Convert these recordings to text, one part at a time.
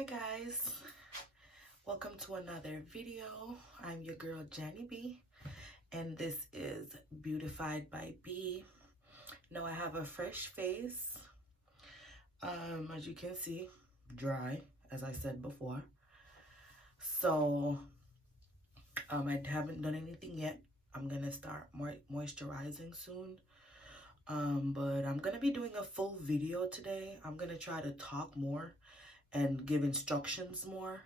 Hi guys, welcome to another video. I'm your girl Janny B, and this is Beautified by B. Now I have a fresh face, as you can see, dry, as I said before. So I haven't done anything yet. I'm gonna start moisturizing soon. But I'm gonna be doing a full video today. I'm gonna try to talk more and give instructions more,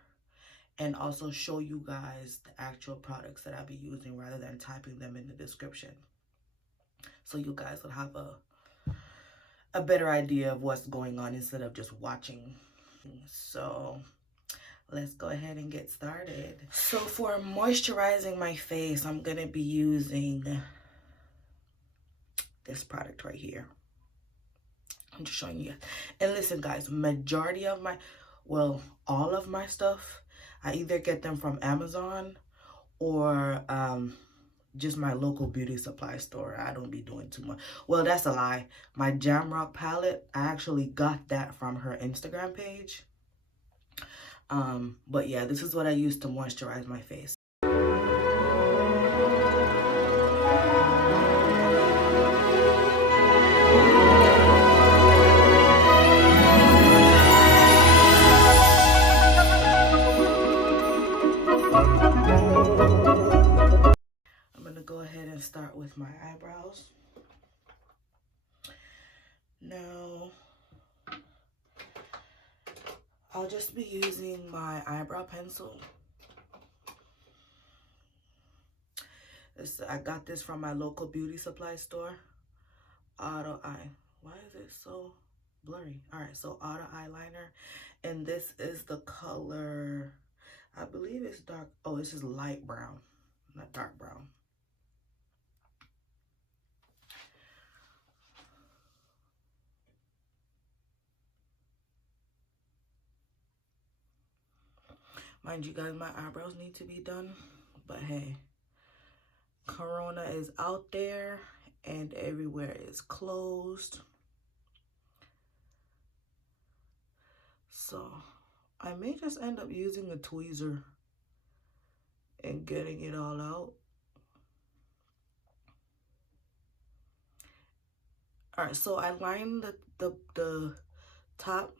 and also show you guys the actual products that I'll be using rather than typing them in the description, so you guys will have a better idea of what's going on instead of just watching. So let's go ahead and get started. So for moisturizing my face, I'm gonna be using this product right here. I'm just showing you. And listen guys, majority of my, well, all of my stuff, I either get them from Amazon or just my local beauty supply store. I don't be doing too much. Well, that's a lie. My Jamrock palette, I actually got that from her Instagram page. But yeah, this is what I use to moisturize my face. Go ahead and start with my eyebrows. Now, I'll just be using my eyebrow pencil. I got this from my local beauty supply store. Auto Eye. Why is it so blurry? Alright, so Auto Eyeliner. And this is the color, I believe it's dark. Oh, this is light brown, not dark brown. Mind you guys, my eyebrows need to be done, but hey, Corona is out there and everywhere is closed. So I may just end up using a tweezer and getting it all out. Alright, so I line the top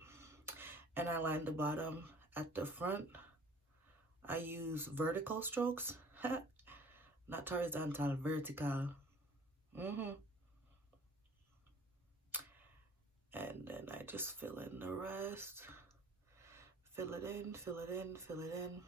and I line the bottom. At the front, I use vertical strokes. Not horizontal, vertical. And then I just fill in the rest. Fill it in, fill it in, fill it in.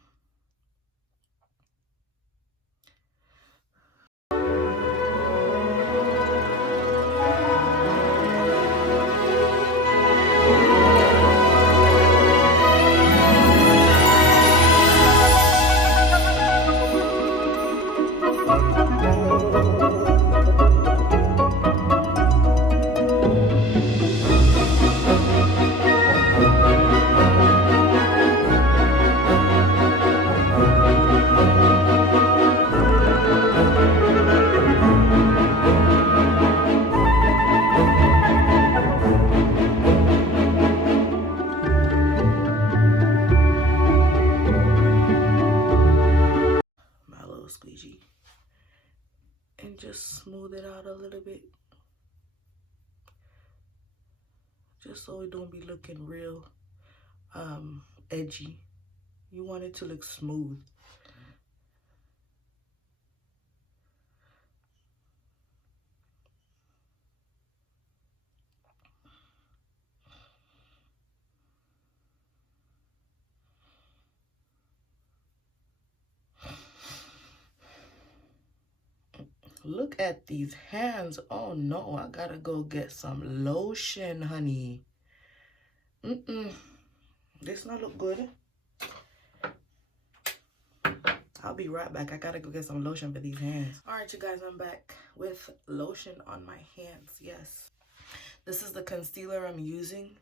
Squeegee, and just smooth it out a little bit, just so it don't be looking real edgy. You want it to look smooth. Look at these hands. Oh no, I gotta go get some lotion, honey. This not look good. I'll be right back. I gotta go get some lotion for these hands. All right, you guys, I'm back with lotion on my hands. Yes, this is the concealer I'm using,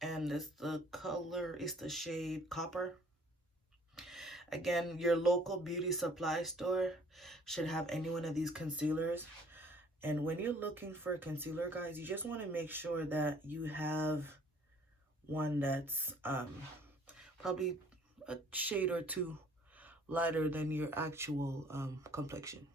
and this the color is the shade Copper. Again, your local beauty supply store should have any one of these concealers. And when you're looking for a concealer, guys, you just want to make sure that you have one that's probably a shade or two lighter than your actual complexion.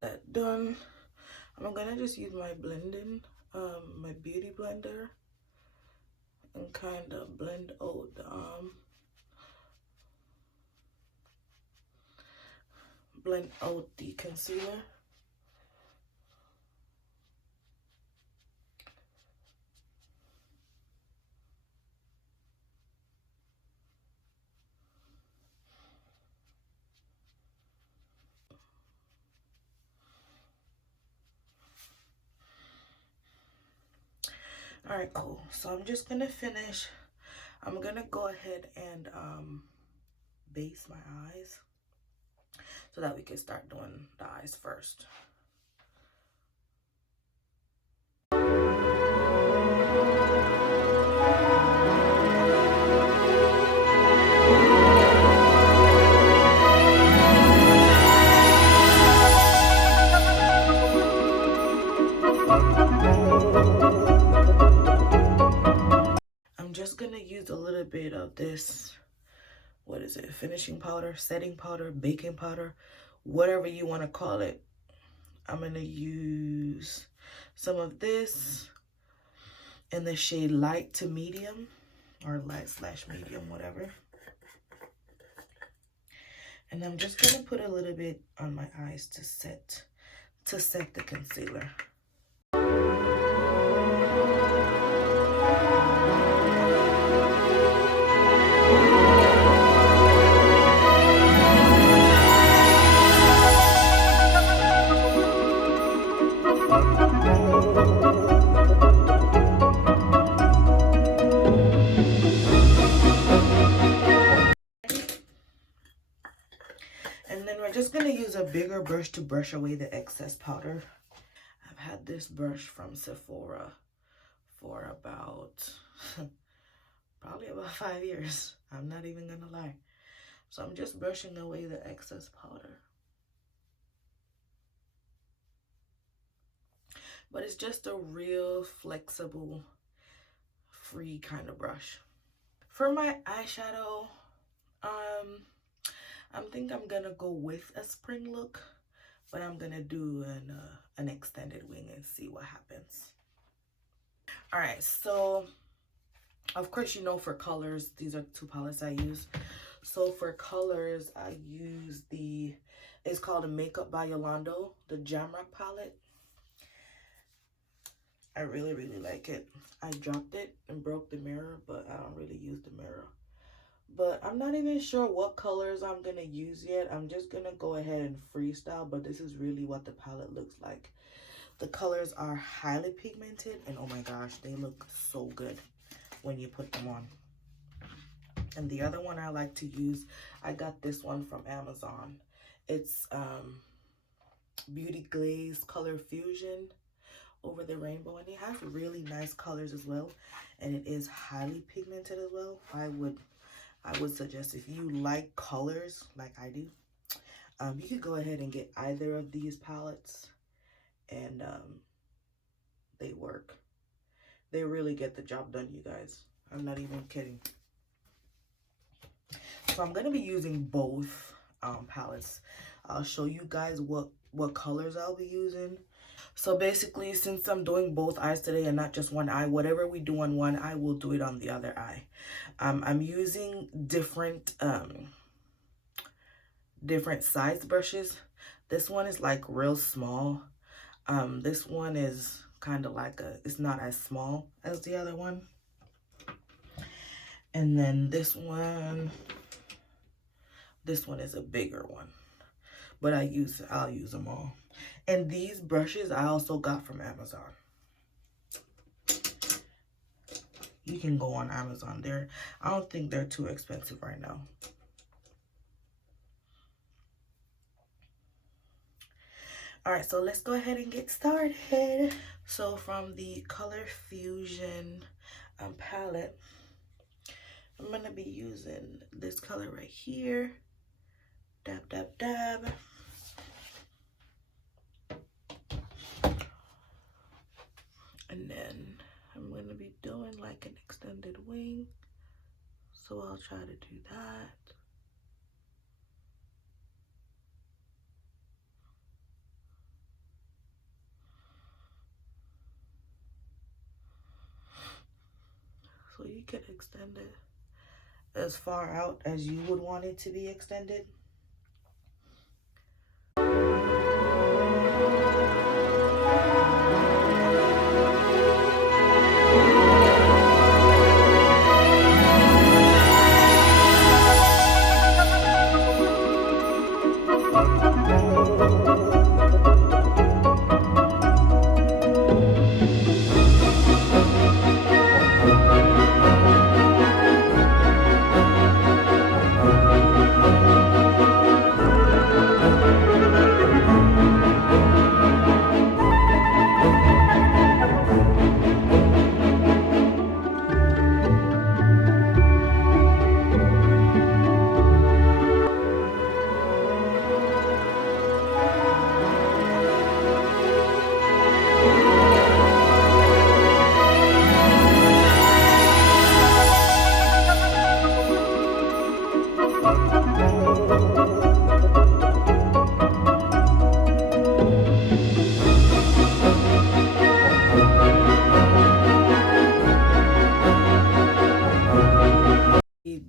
That done. I'm gonna just use my blending, my beauty blender, and kind of blend out the concealer. All right, cool. So I'm just gonna finish. I'm gonna go ahead and base my eyes so that we can start doing the eyes first. I'm just gonna use a little bit of this, what is it, finishing powder, setting powder, baking powder, whatever you want to call it. I'm gonna use some of this in the shade light to medium, or light / medium, whatever. And I'm just gonna put a little bit on my eyes to set the concealer. And then we're just gonna use a bigger brush to brush away the excess powder. I've had this brush from Sephora for about probably about 5 years. I'm not even gonna lie. So I'm just brushing away the excess powder. but it's just a real flexible, free kind of brush. For my eyeshadow, I think I'm gonna go with a spring look, but I'm gonna do an extended wing and see what happens. All right, so of course, you know, for colors, these are two palettes I use. So for colors, I use it's called a Makeup by Yolanda, the Jamrock palette. I really, really like it. I dropped it and broke the mirror, but I don't really use the mirror. But I'm not even sure what colors I'm going to use yet. I'm just going to go ahead and freestyle, but this is really what the palette looks like. The colors are highly pigmented, and oh my gosh, they look so good when you put them on. And the other one I like to use, I got this one from Amazon. It's Beauty Glaze Color Fusion Over the Rainbow, and it has really nice colors as well, and it is highly pigmented as well. I would suggest, if you like colors like I do, you could go ahead and get either of these palettes, and they work. They really get the job done, you guys. I'm not even kidding. So I'm going to be using both palettes. I'll show you guys what colors I'll be using. So basically, since I'm doing both eyes today and not just one eye, whatever we do on one eye, we'll do it on the other eye. I'm using different size brushes. This one is like real small. This one is kind of like it's not as small as the other one. And then this one is a bigger one. But I'll use them all. And these brushes I also got from Amazon. You can go on Amazon there. I don't think they're too expensive right now. All right, so let's go ahead and get started. So from the Color Fusion palette, I'm going to be using this color right here. Dab, dab, dab. And then I'm going to be doing like an extended wing. So I'll try to do that. So you can extend it as far out as you would want it to be extended.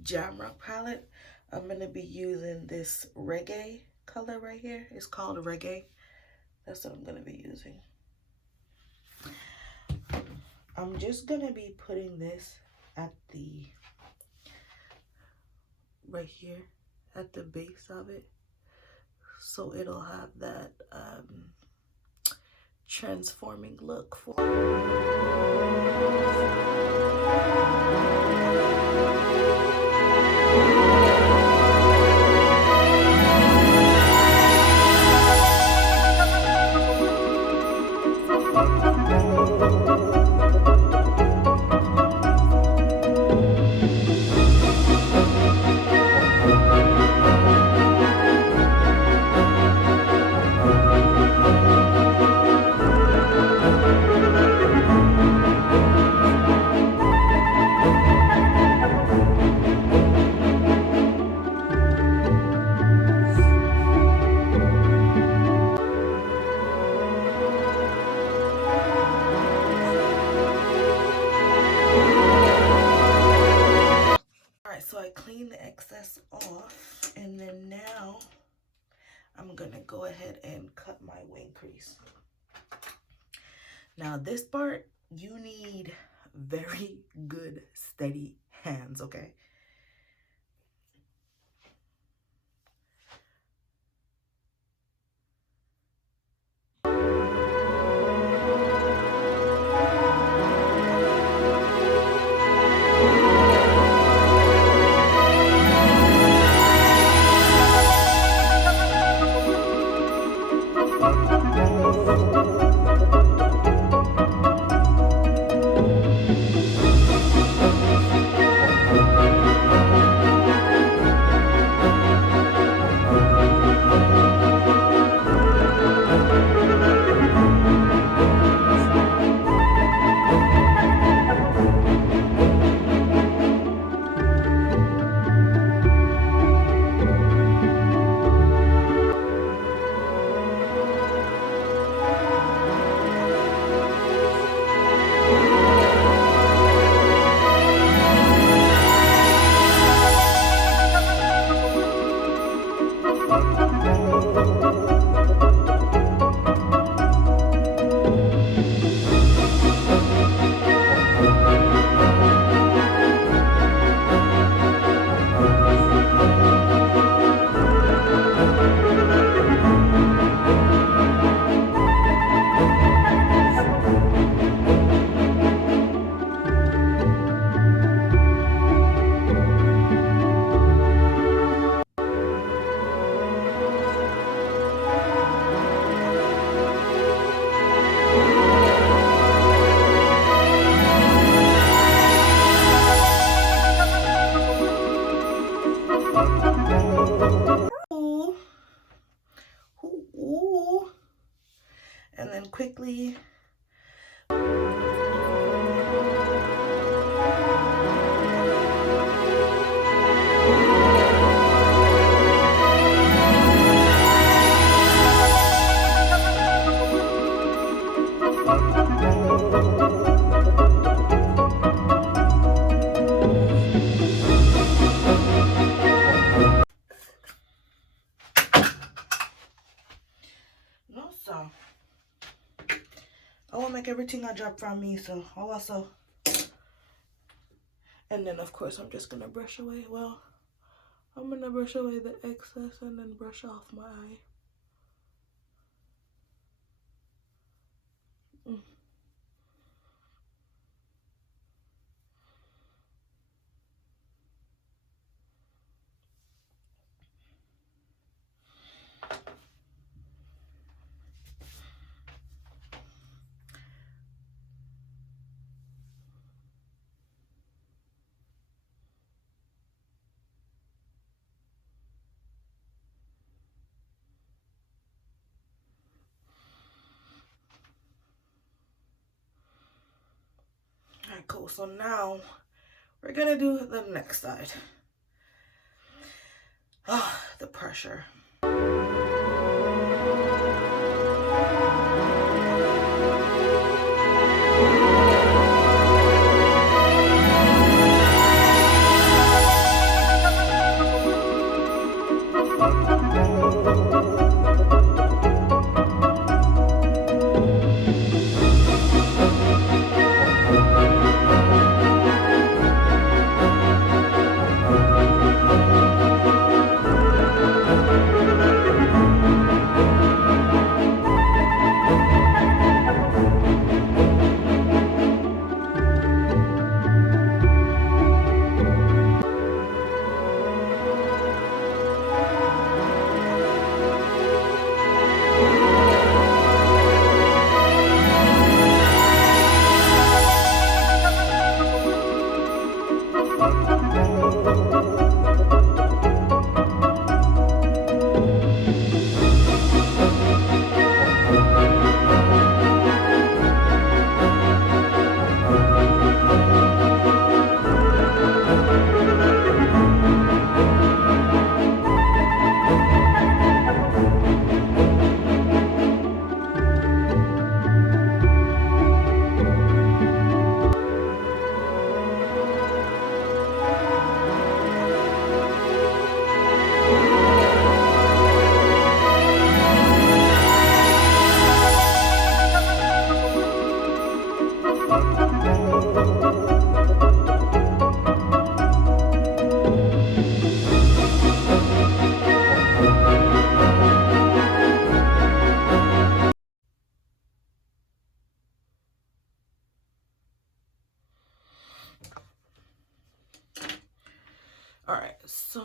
Jamrock palette, I'm going to be using this Reggae color right here. It's called Reggae. That's what I'm going to be using. I'm just going to be putting this at right here at the base of it, so it'll have that transforming look for I'm gonna go ahead and cut my wing crease. Now this part, you need very good, steady hands, okay? Ooh. And then quickly I want to make everything I drop from me, so I also, and then of course I'm just gonna brush away. Well, I'm gonna brush away the excess and then brush off my eye. Alright, cool. So now we're gonna do the next side. Ah, the pressure. So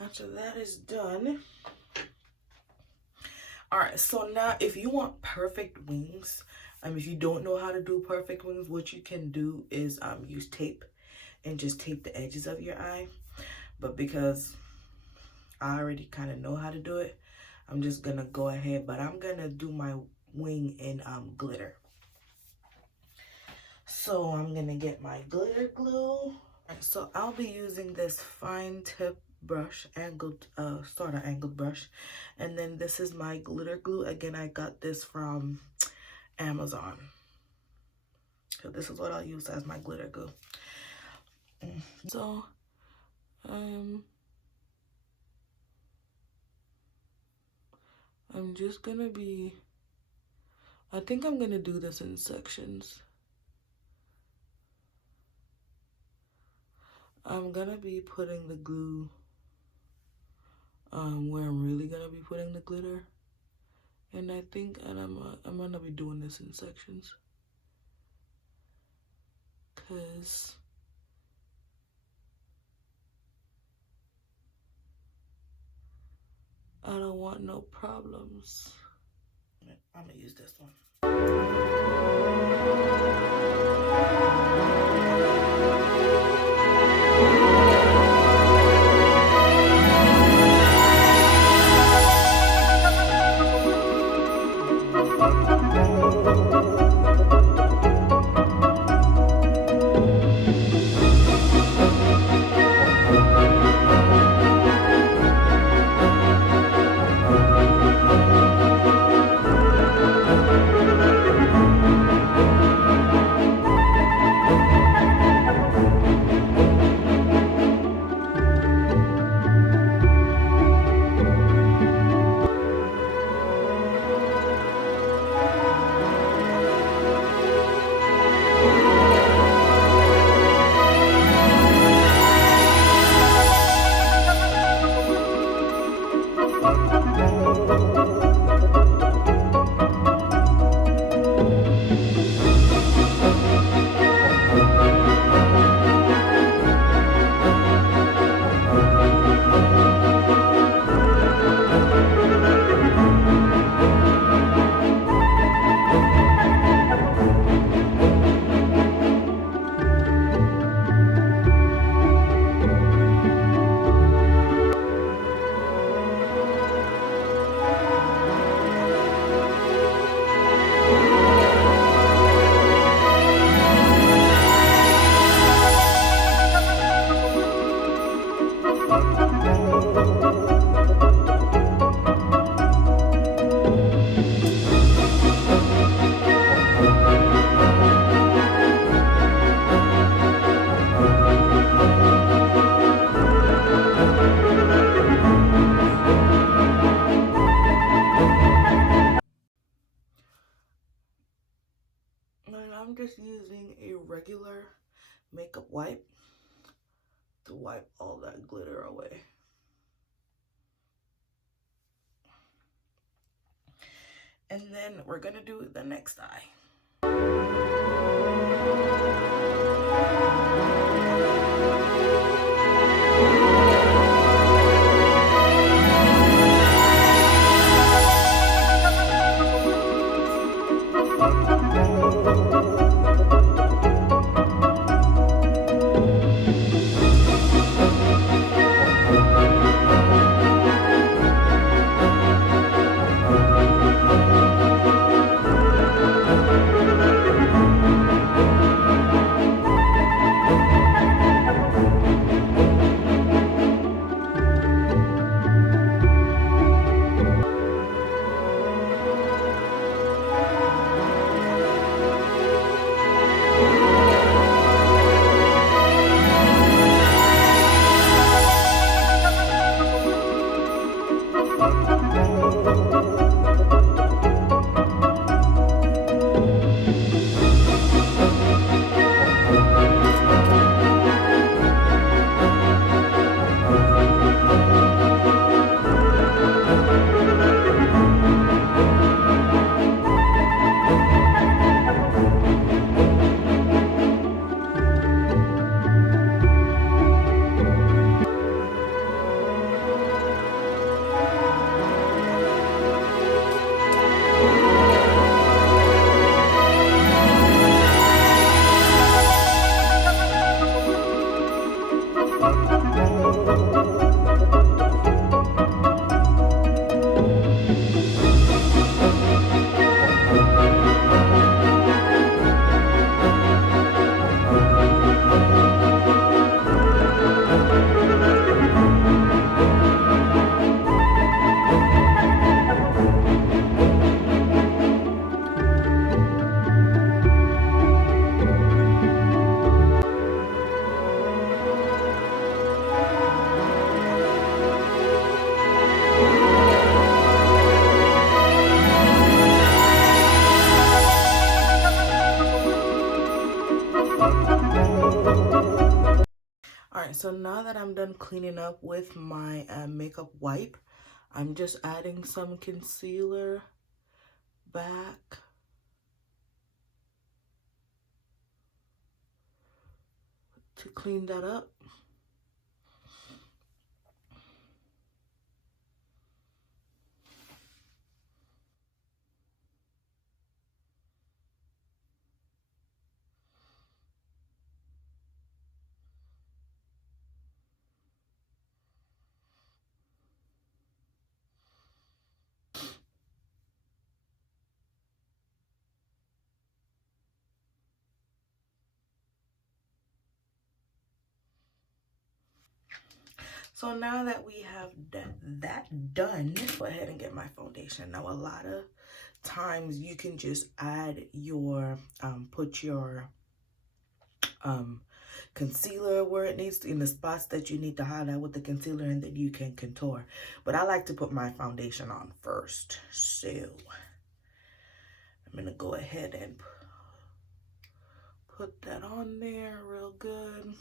after that is done, all right, so now if you want perfect wings, if you don't know how to do perfect wings, what you can do is use tape and just tape the edges of your eye. But because I already kind of know how to do it, I'm just gonna go ahead, but I'm gonna do my wing in glitter. So I'm gonna get my glitter glue. So I'll be using this fine tip brush, angled, sort of angled brush. And then this is my glitter glue. Again, I got this from Amazon. So this is what I'll use as my glitter glue. So, I'm just gonna be, I think I'm gonna do this in sections. I'm gonna be putting the glue where I'm really gonna be putting the glitter. And I think, and I'm gonna be doing this in sections, cause I don't want no problems. I'm gonna use this one. I'm just using a regular makeup wipe to wipe all that glitter away. And then we're gonna do the next eye. done cleaning up with my makeup wipe, I'm just adding some concealer back. To clean that up. So now that we have that done, go ahead and get my foundation. Now, a lot of times you can just add your, put your concealer where it needs to, in the spots that you need to highlight with the concealer, and then you can contour. But I like to put my foundation on first. So I'm going to go ahead and put that on there real good.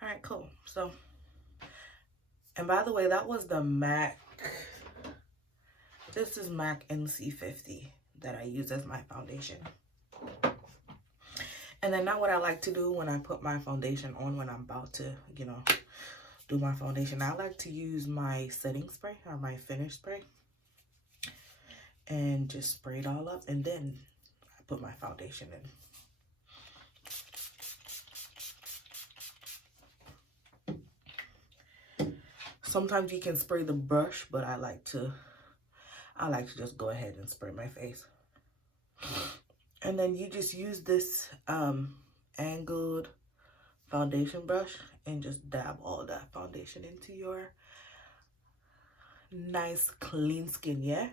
All right, cool. So, and by the way, that was the MAC. This is MAC NC50 that I use as my foundation. And then now what I like to do when I put my foundation on, when I'm about to, you know, do my foundation, I like to use my setting spray or my finish spray and just spray it all up, and then I put my foundation in. Sometimes you can spray the brush, but I like to just go ahead and spray my face. And then you just use this angled foundation brush and just dab all that foundation into your nice clean skin, yeah?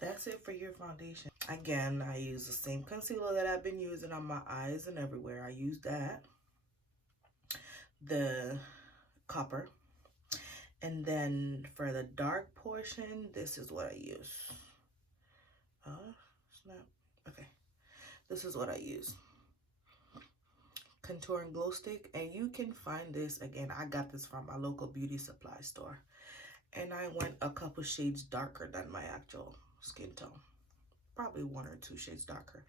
That's it for your foundation. Again, I use the same concealer that I've been using on my eyes and everywhere. I use that. The copper. And then for the dark portion, this is what I use. Snap. Okay. This is what I use. Contour and glow stick. And you can find this, again, I got this from my local beauty supply store. And I went a couple shades darker than my actual skin tone. Probably 1 or 2 shades darker.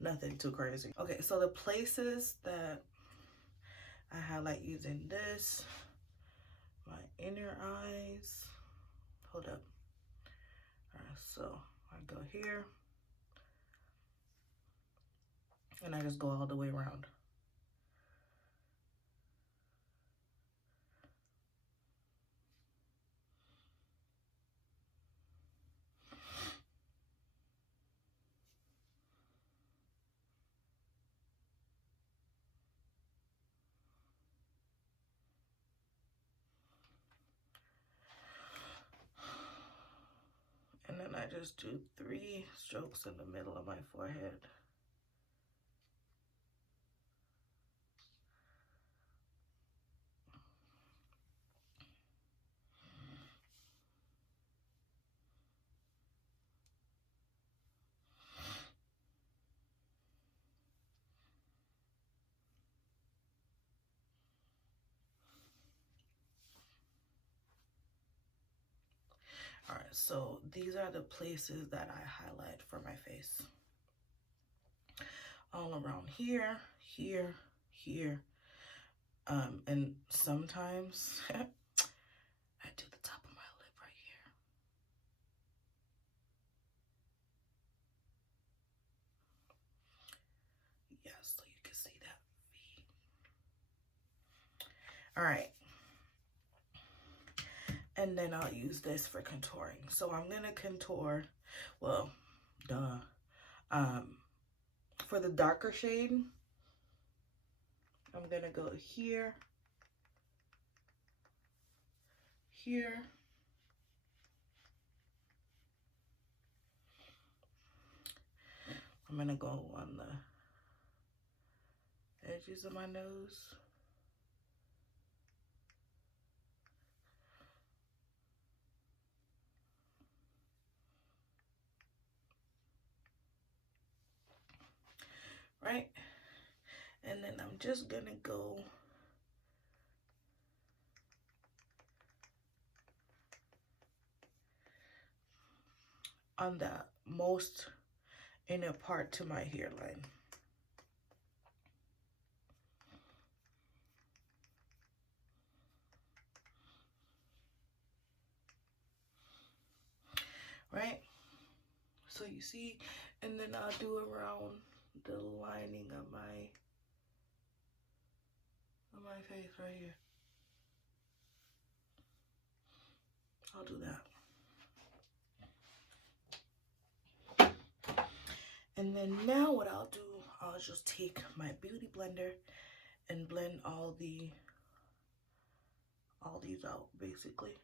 Nothing too crazy. Okay, so the places that I highlight using this, my inner eyes. Hold up. All right, so I go here. And I just go all the way around. just do 3 strokes in the middle of my forehead. All right, so these are the places that I highlight for my face. All around here, here, here, and sometimes I do the top of my lip right here. Yeah, so you can see that V. All right. And then I'll use this for contouring. So I'm gonna contour, well, duh. For the darker shade, I'm gonna go here, here, I'm gonna go on the edges of my nose. Right? And then I'm just gonna go on the most inner part to my hairline. Right? So you see, and then I'll do around the lining of my face right here. I'll do that. And then now what I'll do, I'll just take my beauty blender and blend all these out basically.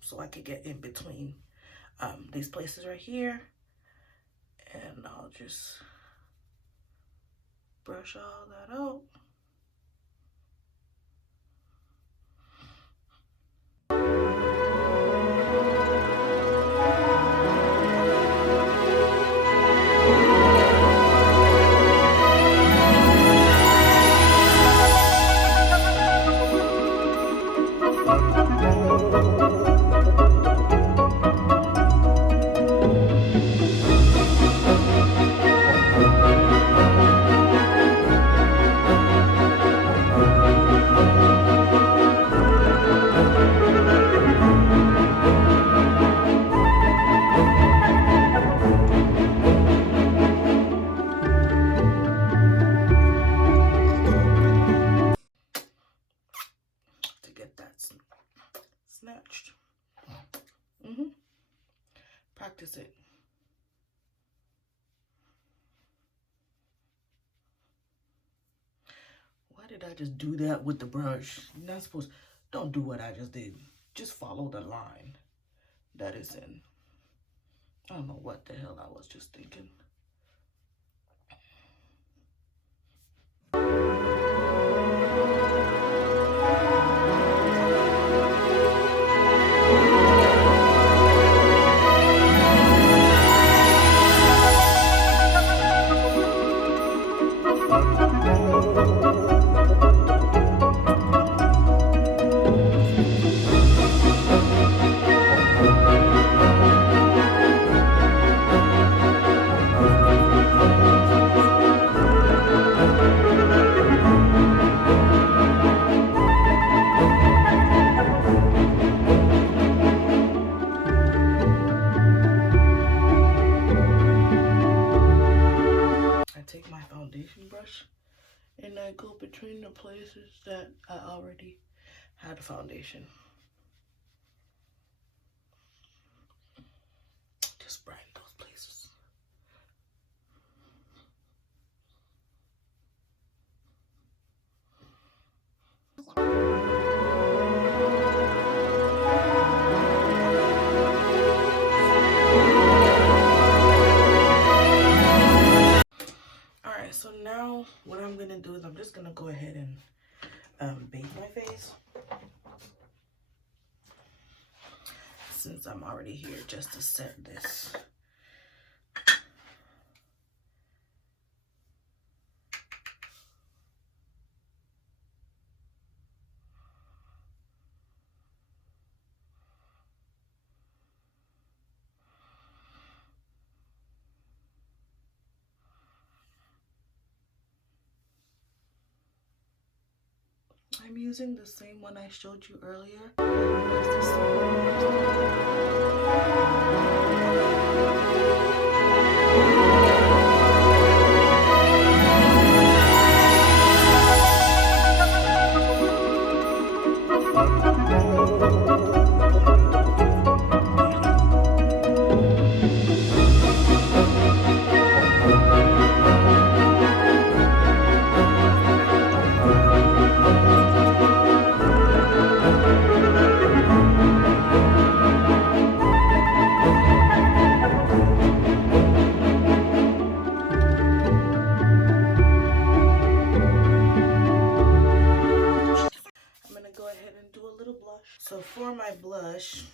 So I could get in between these places right here, and I'll just brush all that out. Snatched. Practice it. Why did I just do that with the brush? You're not supposed, don't do what I just did. Just follow the line. that is in. I don't know what the hell I was just thinking. Take my foundation brush and I go between the places that I already had foundation. Just brighten those places. Alright, so now what I'm gonna do is I'm just gonna go ahead and bake my face. Since I'm already here just to set this. I'm using the same one I showed you earlier. So for my blush,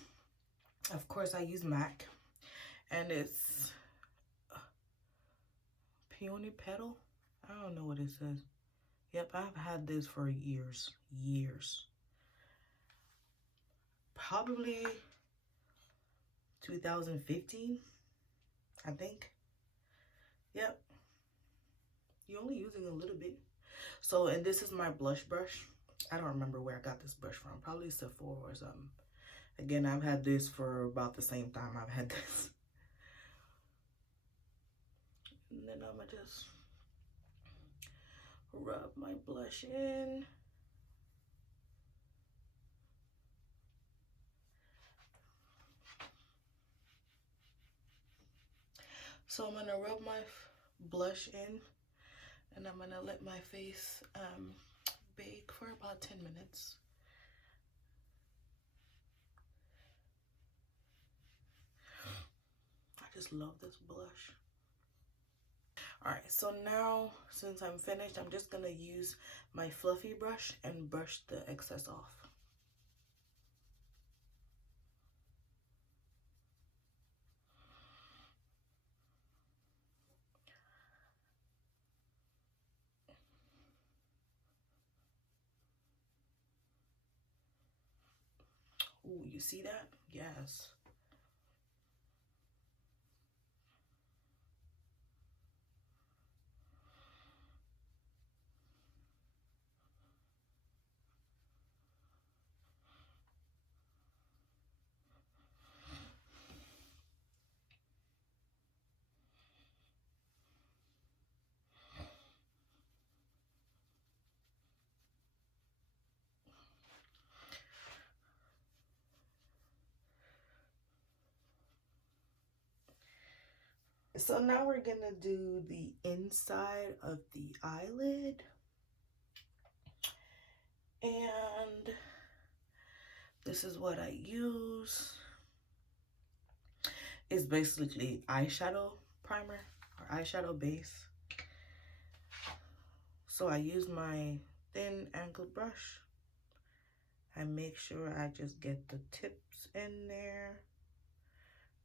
of course I use MAC, and it's Peony Petal. I don't know what it says. Yep, I've had this for years. Probably 2015, I think. Yep. You're only using a little bit. So, and this is my blush brush. I don't remember where I got this brush from. Probably Sephora or something. Again, I've had this for about the same time I've had this. And then I'm gonna just rub my blush in. So I'm gonna rub my blush in, and I'm gonna let my face bake for about 10 minutes. I just love this blush. Alright, so now since I'm finished, I'm just gonna use my fluffy brush and brush the excess off. Ooh, you see that? Yes. So now we're gonna do the inside of the eyelid. And this is what I use. It's basically eyeshadow primer or eyeshadow base. So I use my thin angled brush. I make sure I just get the tips in there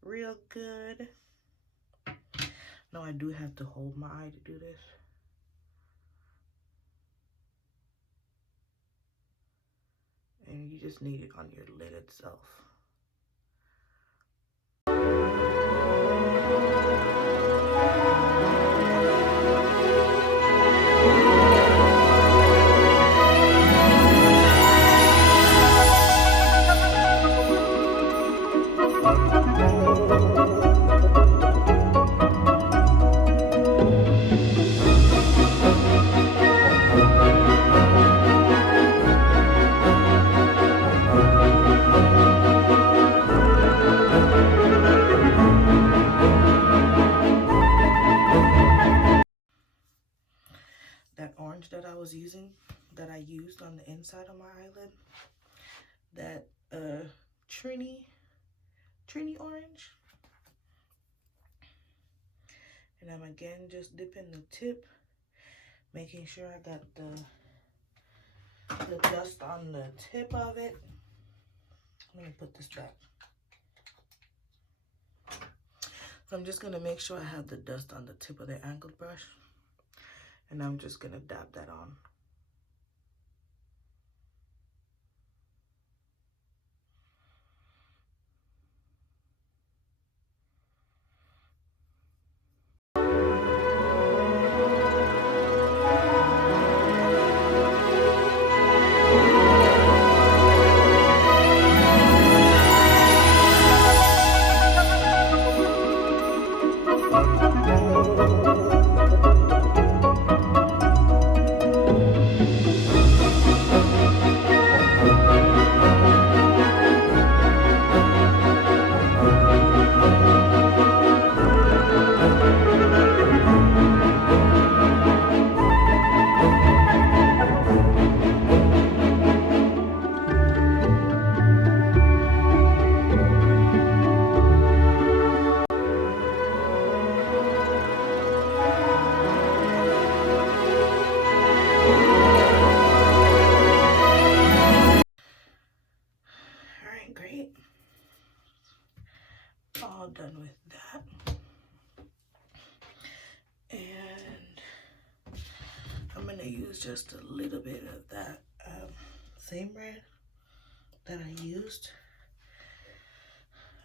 real good. Now I do have to hold my eye to do this. And you just need it on your lid itself. That orange that I was using, that I used on the inside of my eyelid, that Trini orange. And I'm again just dipping the tip, making sure I got the dust on the tip of it. Let me put this back. So I'm just gonna make sure I have the dust on the tip of the angled brush, and I'm just gonna dab that on. Great. All done with that. And I'm gonna use just a little bit of that same red that I used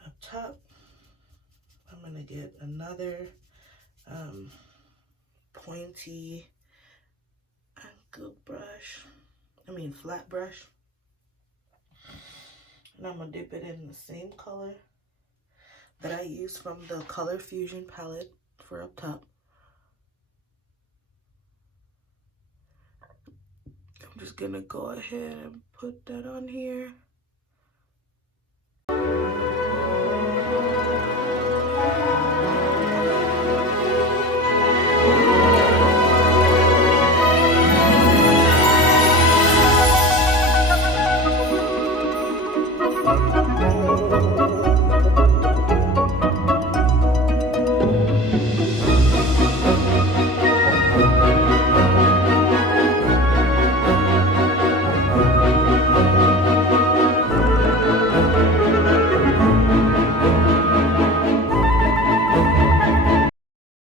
up top. I'm gonna get another pointy angled brush, flat brush. And I'm gonna dip it in the same color that I used from the Color Fusion palette for up top. I'm just gonna go ahead and put that on here.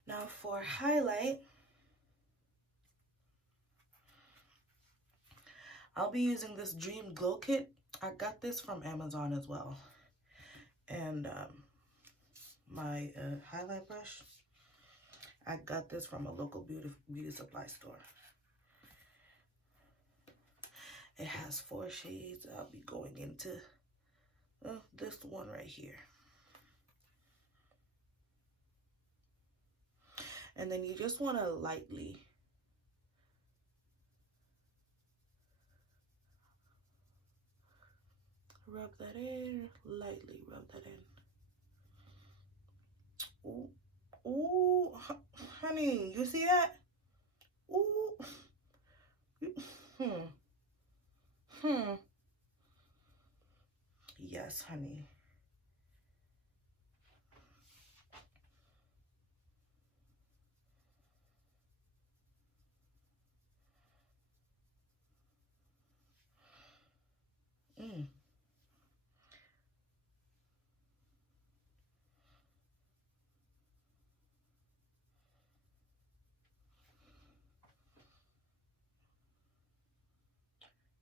Now for highlight, I'll be using this Dream Glow Kit. I got this from Amazon as well. And my highlight brush, I got this from a local beauty supply store. It has 4 shades. I'll be going into this one right here. And then you just want to lightly rub that in, lightly rub that in. Ooh, ooh, honey, you see that? Ooh, yes, honey.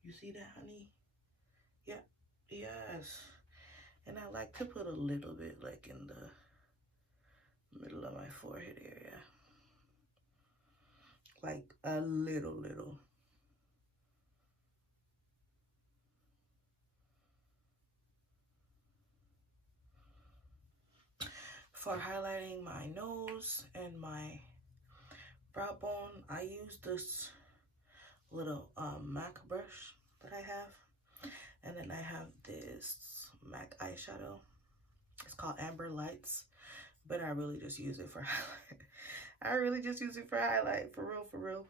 You see that, honey? Yeah. Yes. And I like to put a little bit like in the middle of my forehead area. Like a little. For highlighting my nose and my brow bone, I use this little MAC brush that I have. And then I have this MAC eyeshadow. It's called Amber Lights, but I really just use it for highlight. I really just use it for highlight, for real.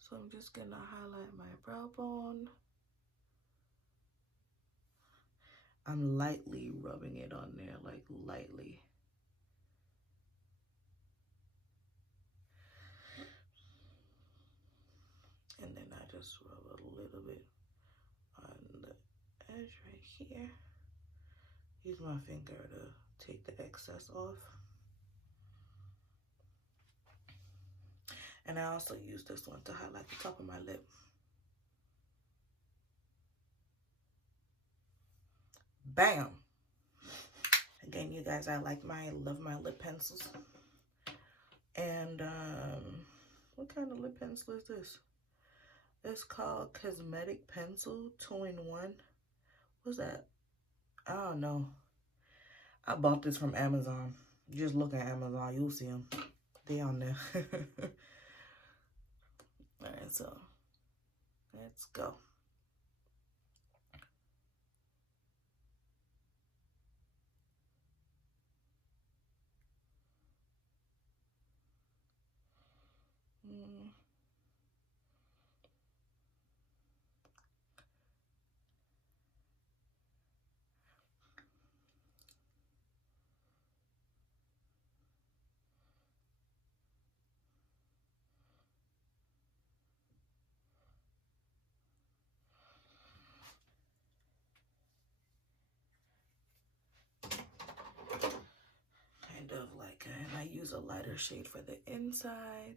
So I'm just gonna highlight my brow bone. I'm lightly rubbing it on there, like lightly. And then I just rub a little bit on the edge right here. Use my finger to take the excess off. And I also use this one to highlight the top of my lip. Bam! Again, you guys, I love my lip pencils. And what kind of lip pencil is this? It's called Cosmetic Pencil 2-in-1. What's that? I don't know. I bought this from Amazon. Just look at Amazon, you'll see them. They on there. Alright, so let's go. Kind of like, and I use a lighter shade for the inside.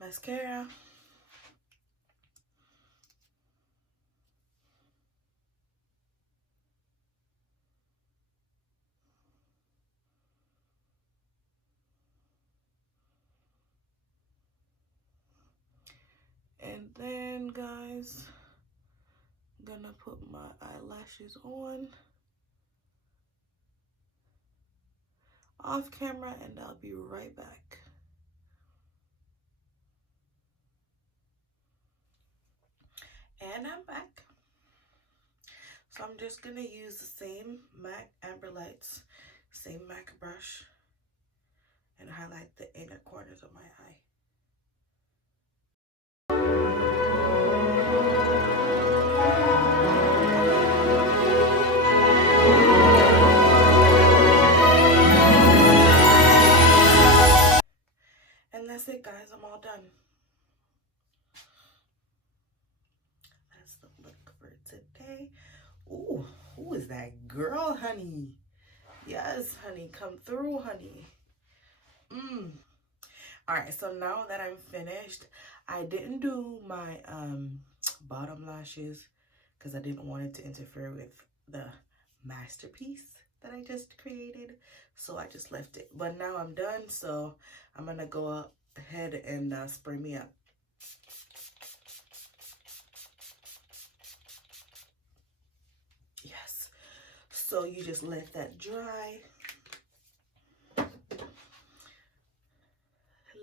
Mascara. And then, guys, I'm gonna put my eyelashes on off camera, and I'll be right back. And I'm back. So I'm just gonna use the same MAC Amber Lights, same MAC brush, and highlight the inner corners of my eye. And that's it, guys. I'm all done. That's the look for today. Ooh, who is that girl, honey? Yes, honey. Come through, honey. All right, so now that I'm finished, I didn't do my bottom lashes because I didn't want it to interfere with the masterpiece that I just created. So I just left it. But now I'm done, so I'm gonna go ahead and spray me up. Yes. So you just let that dry.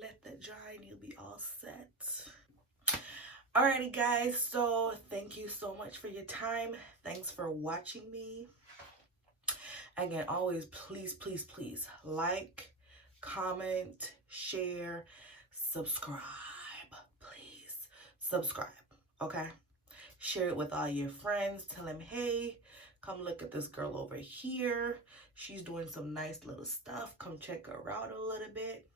Let that dry and you'll be all set. Alrighty, guys, so thank you so much for your time. Thanks for watching me. Again, always please, please, please like, comment, share, subscribe. Please subscribe, okay? Share it with all your friends. Tell them, hey, come look at this girl over here. She's doing some nice little stuff. Come check her out a little bit.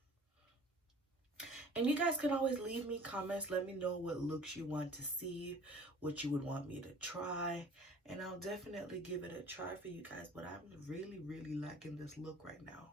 And you guys can always leave me comments. Let me know what looks you want to see, what you would want me to try. And I'll definitely give it a try for you guys. But I'm really, really liking this look right now.